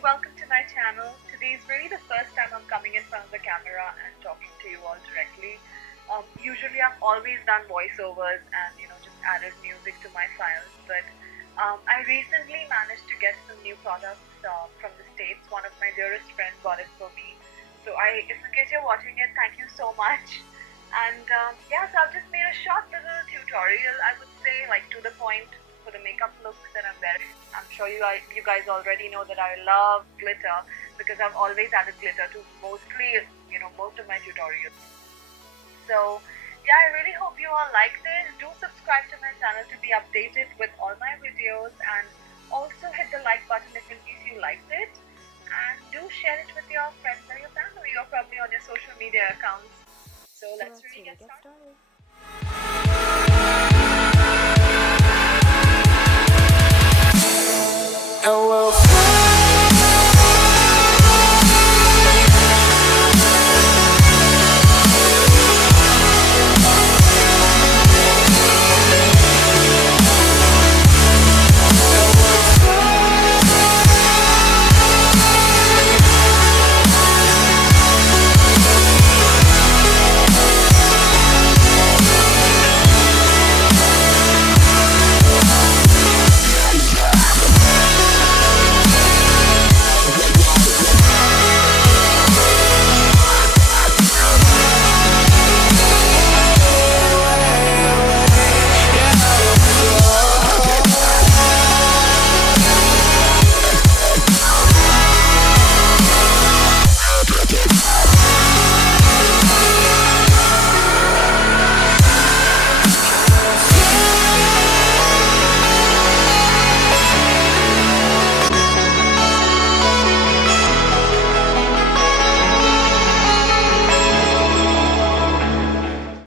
welcome to my channel. Today is really the first time I'm coming in front of the camera and talking to you all directly. Usually I've always done voiceovers and just added music to my files, but I recently managed to get some new products from the States. One of my dearest friends got it for me. So in case you're watching it, thank you so much. And yeah, so I've just made a short little tutorial, I would say, like to the point, for the makeup looks that I'm wearing. I'm sure you guys already know that I love glitter because I've always added glitter to most of my tutorials. So yeah, I really hope you all like this. Do subscribe to my channel to be updated with all my videos, and also hit the like button if in case you liked it, and do share it with your friends or your family or probably on your social media accounts. So let's really get started.